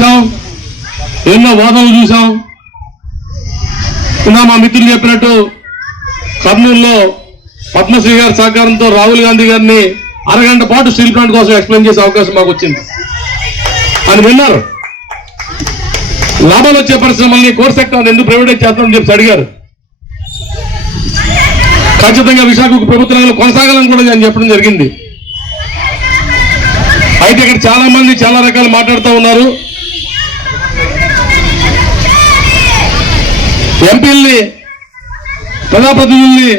చూసాం ఎన్నో వాదనలు చూసాం ఇంకా మా మిత్రులు చెప్పినట్టు కర్నూలులో పద్మశ్రీ గారి సహకారంతో రాహుల్ గాంధీ గారిని అరగంట పాటు స్టీల్ ప్లాంట్ కోసం ఎక్స్ప్లెయిన్ చేసే అవకాశం మాకు వచ్చింది. అని విన్నారు. లాభాలు వచ్చే పరిశ్రమల్ని కోర్ సెక్టర్ ఎందుకు ప్రైవేటైజ్ చేస్తామని చెప్పి అడిగారు. ఖచ్చితంగా విశాఖకు ప్రభుత్వ రంగంలో కొనసాగాలని కూడా నేను చెప్పడం జరిగింది. అయితే ఇక్కడ చాలా మంది చాలా రకాలు మాట్లాడుతూ ఉన్నారు. ఎంపీల్ని ప్రజాప్రతినిధుల్ని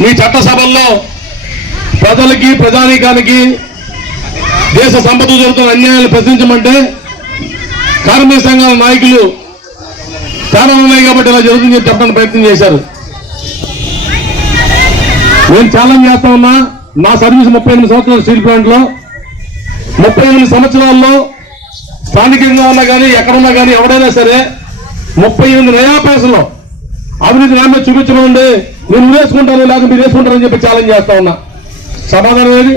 మీ చట్టసభల్లో ప్రజలకి ప్రజానీకానికి దేశ సంపద జరుగుతున్న అన్యాయాలు ప్రశ్నించమంటే కార్మిక సంఘాల నాయకులు చాలా ఉన్నాయి కాబట్టి ఇలా జరుగుతుందని చెప్పడానికి ప్రయత్నం చేశారు. నేను ఛాలెంజ్ చేస్తా ఉన్నా నా సర్వీస్ ముప్పై ఎనిమిది సంవత్సరాలు స్టీల్ ప్లాంట్లో ముప్పై ఎనిమిది సంవత్సరాల్లో స్థానికంగా ఉన్నా కానీ ఎక్కడున్నా కానీ ఎవడైనా సరే ముప్పై ఎనిమిది నయా పైసలో. అవినీతి నామే చూపించడం ఉండి నేను వేసుకుంటాను లేక మీరు వేసుకుంటారని చెప్పి ఛాలెంజ్ చేస్తా ఉన్నా. సమాధానం ఏది?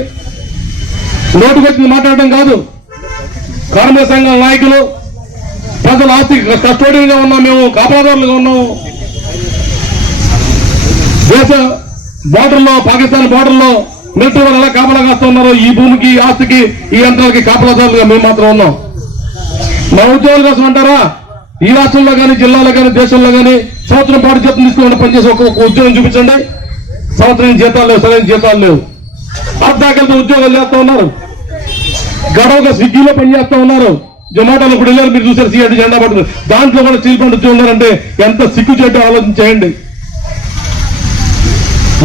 నోటుకొచ్చింది మాట్లాడటం కాదు. కార్మిక సంఘాల నాయకులు ప్రజల ఆస్తి కస్టోడియన్గా ఉన్నాం మేము కాపలాదారులుగా ఉన్నాము దేశ బార్డర్లో పాకిస్తాన్ బార్డర్లో మిలిటరీ వాళ్ళు ఎలా కాపలా కాస్తూ ఈ భూమికి ఆస్తికి ఈ యంత్రాలకి కాపలాదారులుగా మేము మాత్రం ఉన్నాం. మా ఉద్యోగుల కోసం అంటారా? ఈ రాష్ట్రంలో కానీ జిల్లాలో కానీ దేశంలో కానీ సంవత్సరం పాటు జీతం తీసుకుని పనిచేసి ఒక ఉద్యోగం చూపించండి. సంవత్సరం జీతాలు లేవు సరైన జీతాలు లేవు. అర్ధాకలతో ఉద్యోగాలు చేస్తా ఉన్నారు. గడవగా స్విగ్గీలో పనిచేస్తా ఉన్నారు. జొమాటోలో ఇప్పుడు వెళ్ళారు మీరు చూసారు సీఎడ్ జెండా పడుతుంది దాంట్లో కూడా స్టీల్ ప్లాంట్ ఉన్నారంటే ఎంత సిగ్గు చెడ్డ ఆలోచన చేయండి.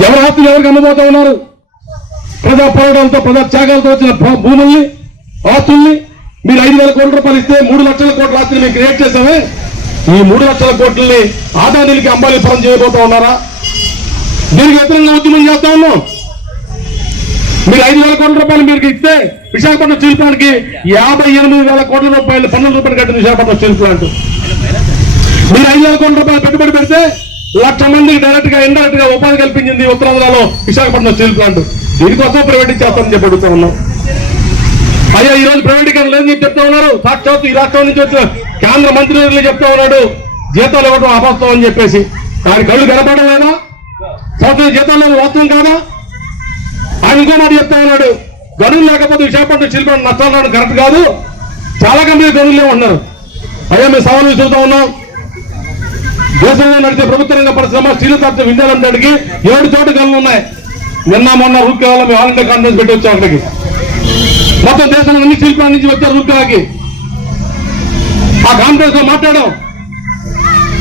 ఎవరి ఆస్తులు ఎవరికి అమ్మబోతా ఉన్నారు? ప్రజా పోరాటాలతో ప్రజా త్యాగాలతో వచ్చిన భూముల్ని ఆస్తుల్ని మీరు ఐదు వేల కోట్ల రూపాయలు ఇస్తే మూడు లక్షల కోట్ల ఆస్తిని మేము క్రియేట్ చేసామే ఈ మూడు లక్షల కోట్లని ఆదానీలకి అంబాలి పరం చేయబోతా ఉన్నారా? దీనికి వ్యతిరేకంగా ఉద్యమం చేస్తా ఉన్నాం. మీరు ఐదు వేల కోట్ల రూపాయలు మీరు ఇస్తే విశాఖపట్నం స్టీల్ ప్లాంట్కి యాభై ఎనిమిది వేల కోట్ల రూపాయలు పన్నెండు రూపాయలు కట్టింది విశాఖపట్నం స్టీల్ ప్లాంట్. మీరు ఐదు వేల కోట్ల రూపాయలు పెట్టుబడి పెడితే లక్ష మందికి డైరెక్ట్గా ఇండైరెక్ట్గా ఉపాధి కల్పించింది ఉత్తరాంధ్రలో విశాఖపట్నం స్టీల్ ప్లాంట్. దీనికోసం ప్రైవేట్ చేస్తామని చెప్పి అడుగుతా ఉన్నాం. అయ్యా ఈ రోజు ప్రైవేటీకరణ లేదని చెప్తా ఉన్నారు. సాక్షాత్ ఈ రాష్ట్రం నుంచి వచ్చిన కేంద్ర మంత్రి చెప్తా ఉన్నాడు. జీతాలు ఇవ్వడం అపస్తం అని చెప్పేసి. ఆయన కళ్ళు కనపడడం లేదా? సంవత్సరం జీతాలు వాస్తవం కాదా? ఆయన ఇంకో మాట చెప్తా ఉన్నాడు. గనులు లేకపోతే విశాఖపట్నం శిల్పం నష్టాలు రావడం కరెక్ట్ కాదు. చాలా కంపెనీ గనులు లేవంటున్నారు అయ్యా మేము సవాలు చూస్తా ఉన్నాం. దేశంలో నడిచే ప్రభుత్వ రంగ పరిశ్రమ స్టీల్ తత్వ విండాలంటాడికి ఏడు చోట గనులు ఉన్నాయి. నిన్న మొన్న రూపాయలు మేము ఆల్ ఇండియా కాన్ఫరెన్స్ పెట్టి వచ్చాం అక్కడికి. మొత్తం దేశంలో అన్ని శిల్పాల నుంచి వచ్చారు రూపాయలకి ఆ కాన్ఫరెన్స్లో మాట్లాడాం.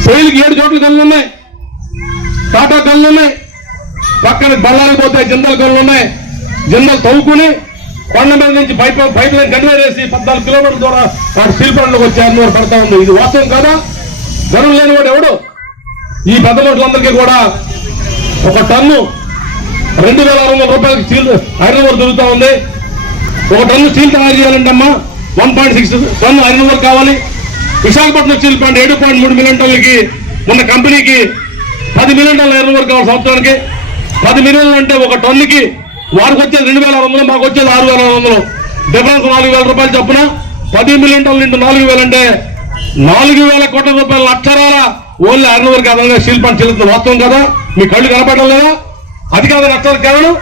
శైలికి ఏడు చోట్ల గనులు ఉన్నాయి. టాటా గనులు ఉన్నాయి. పక్కన బళ్ళారికి పోతే జిందల్ గనులు ఉన్నాయి. జిందలు తవ్వుకుని కొండ మీద నుంచి పైప్ పైప్ లైన్ కన్వేర్ పద్నాలుగు కిలోమీటర్ల ద్వారా వాడు స్టీల్ ప్లాంట్లోకి వచ్చి పడతా ఉంది. ఇది వాస్తవం కాదా? గనులు లేని వాడు ఎవడు? ఈ పెద్ద నోట్లందరికీ కూడా ఒక టన్ను రెండు వేల ఆరు వందల రూపాయలకి స్టీల్ ఐరన్ వరకు దొరుకుతా ఉంది. ఒక టన్ను స్టీల్ తయారు చేయాలంటే అమ్మా one point six ton iron work కావాలి. విశాఖపట్నం స్టీల్ ప్లాంట్ ఏడు పాయింట్ మూడు మిలియన్ టన్నులకి ఉన్న కంపెనీకి పది మిలియన్ టన్నుల ఐరన్ వర్క్ కావాలి సంవత్సరానికి. పది మిలియన్లు అంటే ఒక టన్నుకి వారికి వచ్చేది రెండు వేల ఆరు వందలు మాకు వచ్చేది ఆరు వేల ఆరు వందలు. డిఫరెన్స్ నాలుగు వేల రూపాయలు చొప్పున పది మిలియన్ టన్నులు ఇంటూ నాలుగు వేలు అంటే నాలుగు వేల కోట్ల రూపాయల అక్షరాల ఓన్లీ ఐరన్ వర్క్ అదనంగా స్టీల్ ప్లాంట్ చెల్లుతుంది వాస్తవం కదా? మీ కళ్ళు కనపడడం లేదా అది కాదు నష్టాలకు కేవలం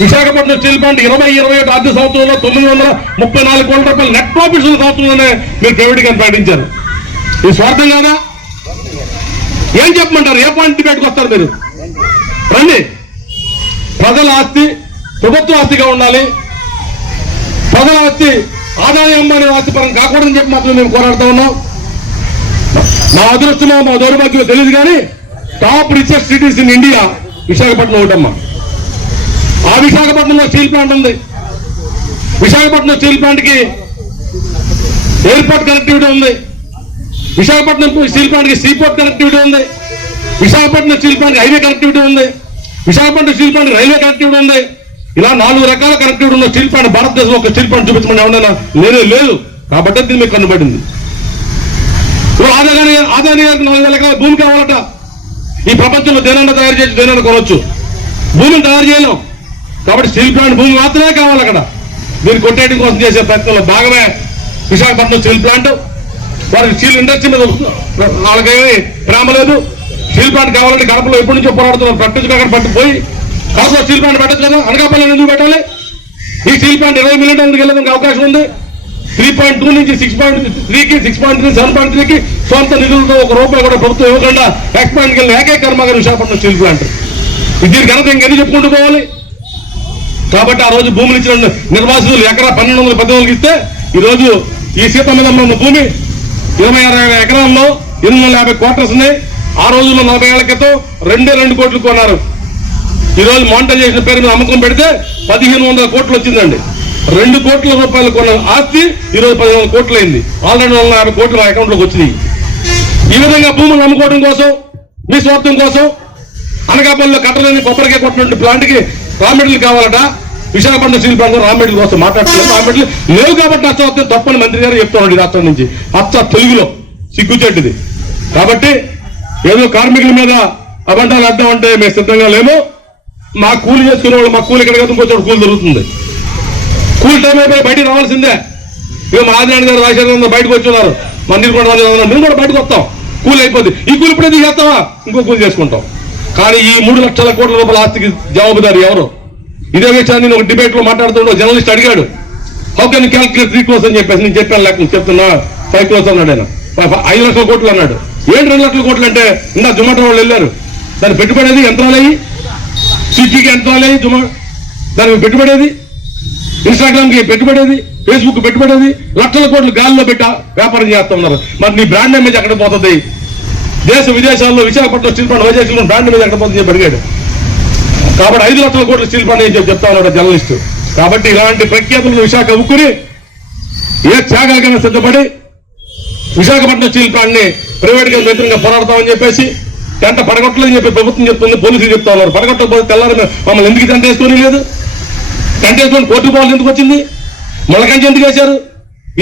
విశాఖపట్నం స్టీల్ ప్లాంట్ ఇరవై ఇరవై ఒకటి ఆర్థిక సంవత్సరంలో తొమ్మిది వందల ముప్పై నాలుగు కోట్ల రూపాయలు నెట్ ప్రాఫిట్స్ సంవత్సరంలోనే మీరు ప్రైవేట్గా ప్రకటించారు. ఇది స్వార్థం కాదా? ఏం చెప్పమంటారు? ఏ పాయింట్ డిబేట్కి వస్తారు మీరు? రండి. ప్రజల ఆస్తి ప్రభుత్వ ఆస్తిగా ఉండాలి. ప్రజల ఆస్తి ఆదాయం అనే ఆస్తి పరం కాకూడదని చెప్పి మాత్రం మేము పోరాడుతా ఉన్నాం. మా అదృష్టమో మా దౌర్భాగ్యమో తెలియదు కానీ top richest cities in India Visakhapatnam ఒకటమ్మా. ఆ విశాఖపట్నంలో స్టీల్ ప్లాంట్ ఉంది. విశాఖపట్నం స్టీల్ ప్లాంట్కి ఎయిర్పోర్ట్ కనెక్టివిటీ ఉంది. విశాఖపట్నం స్టీల్ ప్లాంట్కి సీపోర్ట్ కనెక్టివిటీ ఉంది. విశాఖపట్నం స్టీల్ ప్లాంట్కి హైవే కనెక్టివిటీ ఉంది. Visakhapatnam steel plant railway connectivity ఉంది. ఇలా నాలుగు రకాల కనెక్టివిటీ ఉన్న స్టీల్ ప్లాంట్ భారతదేశంలో ఒక స్టీల్ ప్లాంట్ చూపించమని ఎవరైనా లేనే లేదు. కాబట్టి దీన్ని మీకు కనబడింది. ఆదాని ఆదాని గారికి నాలుగు వేల ఎకరాల భూమి కావాలట ఈ ప్రపంచంలో దేనన్నా తయారు చేసి దేనన్నా కొనవచ్చు? భూమిని తయారు చేయలేం. కాబట్టి స్టీల్ ప్లాంట్ భూమి మాత్రమే కావాలి అక్కడ. మీరు కొట్టేయడం కోసం చేసే ప్రయత్నంలో భాగమే విశాఖపట్నం స్టీల్ ప్లాంట్. వారికి స్టీల్ ఇండస్ట్రీ మీద వాళ్ళకేమీ ప్రేమ లేదు. స్టీల్ ప్లాంట్ కావాలంటే కడపలో ఎప్పటి నుంచో పోరాడుతున్నారు. పట్టించుకోకుండా పట్టిపోయి. కడపలో స్టీల్ ప్లాంట్ పెట్టచ్చు కదా? అనకాపల్లి ఎందుకు పెట్టాలి? ఈ స్టీల్ ప్లాంట్ ఇరవై మిలియన్ టన్నులకు వెళ్ళడానికి అవకాశం ఉంది. త్రీ పాయింట్ టూ నుంచి సిక్స్ పాయింట్ త్రీకి six point three seven point త్రీకి సొంత నిధులతో ఒక రూపాయి కూడా ప్రభుత్వం ఇవ్వకుండా ఎక్స్పాండ్కి వెళ్ళిన ఏకైక కర్మగారు విశాఖపట్నం స్టీల్ ప్లాంట్. దీని ఘనత ఇంకెన్ని చెప్పుకుంటూ పోవాలి? కాబట్టి ఆ రోజు భూములు ఇచ్చిన నిర్వాసితులు ఎకరా పన్నెండు వందల పద్దెనిమిదికి ఇస్తే ఈ రోజు ఈ సీతమ్మదమ్మ ఉన్న భూమి ఇరవై ఆరు ఎకరాల్లో ఎనిమిది వందల యాభై క్వార్టర్స్ ఉన్నాయి. ఆ రోజుల్లో నలభై ఏళ్ళ క్రితం రెండే రెండు కోట్లు కొన్నారు. ఈ రోజు మానిటైజేషన్ పేరు మీద అమ్మకం పెడితే పదిహేను వందల కోట్లు వచ్చిందండి. రెండు కోట్ల రూపాయలు కొన్న ఆస్తి ఈరోజు పదిహేను వందల కోట్లు అయింది. ఆల్రెడీ వందల యాభై కోట్లు మా అకౌంట్లోకి వచ్చినాయి. ఈ విధంగా భూములు అమ్ముకోవడం కోసం మీ స్వార్థం కోసం అనకాపల్లిలో కట్టలేని కొబ్బరికాయ కొట్టినటువంటి ప్లాంట్కి రా మెటీరియల్ కావాలట. Visakhapatnam steel plant raw material కోసం మాట్లాడుతున్నారు రా మెటీరియల్ లేవు కాబట్టి నష్టం తప్పని మంత్రి గారు చెప్తున్నాడు రాష్ట్రం నుంచి. అచ్చ తెలుగులో సిగ్గుచెట్టిది కాబట్టి ఏదో కార్మికుల మీద అబండాలు అడ్డం అంటే మేము సిద్ధంగా లేము. మా కూలి చేసుకునే వాళ్ళు మా కూలి ఇక్కడ ఇంకొచ్చి కూలి దొరుకుతుంది. కూలి టైం అయిపోయి బయటికి రావాల్సిందే. ఇక మా ఆదినారాయణ గారు రాజశేఖర బయటకు వచ్చున్నారు మందిర్ కూడా రాజశేఖర మేము కూడా బయటకు వస్తాం. కూలి అయిపోద్ది. ఈ కూలి ఇప్పుడు ఎందుకు చేస్తావా ఇంకో కూలి చేసుకుంటాం. కానీ ఈ మూడు లక్షల కోట్ల రూపాయల ఆస్తికి జవాబుదారు ఎవరు? ఇదే విషయాన్ని నేను ఒక డిబేట్లో మాట్లాడుతుంటే జర్నలిస్ట్ అడిగాడు. How can calculate three cross అని చెప్పేసి నేను చెప్పాను లేక చెప్తున్నా ఫైవ్ క్రోస్ అన్నాడు ఆయన. ఐదు లక్షల కోట్లు అన్నాడు. ఏంటి రెండు లక్షల కోట్లు అంటే? ఇందా జొమాటో వాళ్ళు వెళ్ళారు. దాని పెట్టుబడేది యంత్రాలు అయ్యి స్విగ్గీకి యంత్రాలు అయ్యి జొమా దానికి పెట్టుబడేది ఇన్స్టాగ్రామ్కి పెట్టుబడేది ఫేస్బుక్ పెట్టుబడేది లక్షల కోట్లు గాల్లో పెట్ట వ్యాపారం చేస్తా ఉన్నారు. మరి నీ బ్రాండ్ ఇమేజ్ ఎక్కడ పోతుంది? దేశ విదేశాల్లో విశాఖపట్నం స్టీల్ ప్లాంట్ వైజాగ్లో బ్రాండ్ మీద ఎక్కడ పోతుంది చెప్పి అడిగాడు. కాబట్టి ఐదు లక్షల కోట్ల స్టీల్ ప్లాంట్ అని చెప్పి చెప్తా ఉన్నాడు జర్నలిస్ట్. కాబట్టి ఇలాంటి ప్రఖ్యాతులను విశాఖ ఉక్కుని ఏ త్యాగాకైనా సిద్ధపడి విశాఖపట్నం స్టీల్ ప్లాంట్ని ప్రైవేట్గా వ్యతిరేకంగా పోరాడతామని చెప్పేసి టెంట పడగొట్టలేదని చెప్పి ప్రభుత్వం చెప్తుంది పోలీసులు చెప్తా ఉన్నారు. పడగొట్టకపోతే తెల్లారి మమ్మల్ని ఎందుకు టెంట వేసుకొని లేదు? టెంట వేసుకొని కోర్టు పోవాలి ఎందుకు వచ్చింది? మొలకంచి ఎందుకు వేశారు?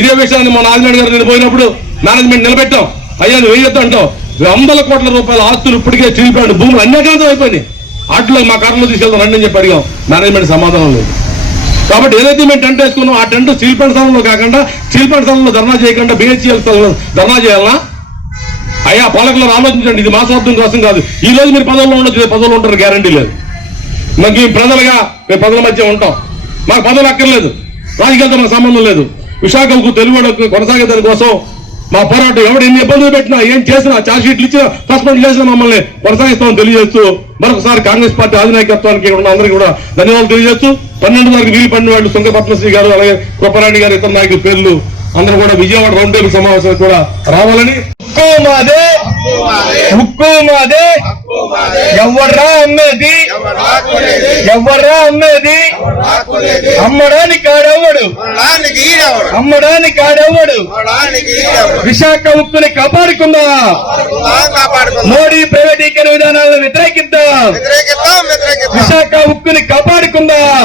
ఇదే విషయాన్ని మన ఆదినాడు గారు నేను పోయినప్పుడు మేనేజ్మెంట్ నిలబెట్టాం. అయ్యా నువ్వు వేయొద్దు అంటావు? వందల కోట్ల రూపాయల ఆస్తులు ఇప్పటికే స్టీల్ ప్లాంట్ భూములు అన్యాకాంతం అయిపోయినాయి. అట్లా మా కారులో తీసుకెళ్తాం రండి అని చెప్పి అడిగాం. మేనేజ్మెంట్ సమాధానం లేదు. కాబట్టి ఏదైతే మేము టెంట్ వేసుకున్నాం ఆ టెంట్ చీల్పేట స్థలంలో కాకుండా చీల్పేట స్థలంలో ధర్నా చేయకుండా బిహెచ్ఎల్ స్థలంలో ధర్నా చేయాలనా అయ్యా పాలకులను ఆలోచించండి. ఇది మా స్వార్థం కోసం కాదు. ఈ రోజు మీరు పదవుల్లో ఉండొచ్చు. పదవులు ఉంటారు గ్యారంటీ లేదు. మాకు ఈ ప్రజలుగా మేము ప్రజల మధ్య ఉంటాం. మాకు పదవులు అక్కర్లేదు. రాజకీయాలతో మాకు సంబంధం లేదు. విశాఖకు తెలుగు కొనసాగేదాని కోసం మా పోరాటం ఎవడు ఎన్ని ఇబ్బందులు పెట్టినా ఏం చేసినా ఛార్జ్షీట్లు ఇచ్చినా సస్పెండ్ చేసినా మమ్మల్ని కొనసాగిస్తామని తెలియజేస్తూ మరొకసారి కాంగ్రెస్ పార్టీ అధినాయకత్వానికి ఉన్న అందరికీ కూడా ధన్యవాదాలు తెలియజేస్తూ పన్నెండు వరకు వీలు పడిన వాళ్ళు సుంగపద్మశ్రీ గారు అలాగే కృపరాణి గారు ఇతర నాయకుల పేర్లు అందరూ కూడా విజయవాడ రౌండ్ టేబుల్ సమావేశానికి కూడా రావాలని. ఉక్కు మాదే! ఉక్కు మాదే! ఎవర్రా అమ్మేది ఎవర్రా అమ్మేది అమ్మడానికి ఈడెవడు అమ్మడానికి ఈడెవడు విశాఖ ఉక్కుని కాపాడుకుందా. మోడీ ప్రైవేటీకరణ విధానాలను వ్యతిరేకిద్దాం. విశాఖ ఉక్కుని కాపాడుకుందాం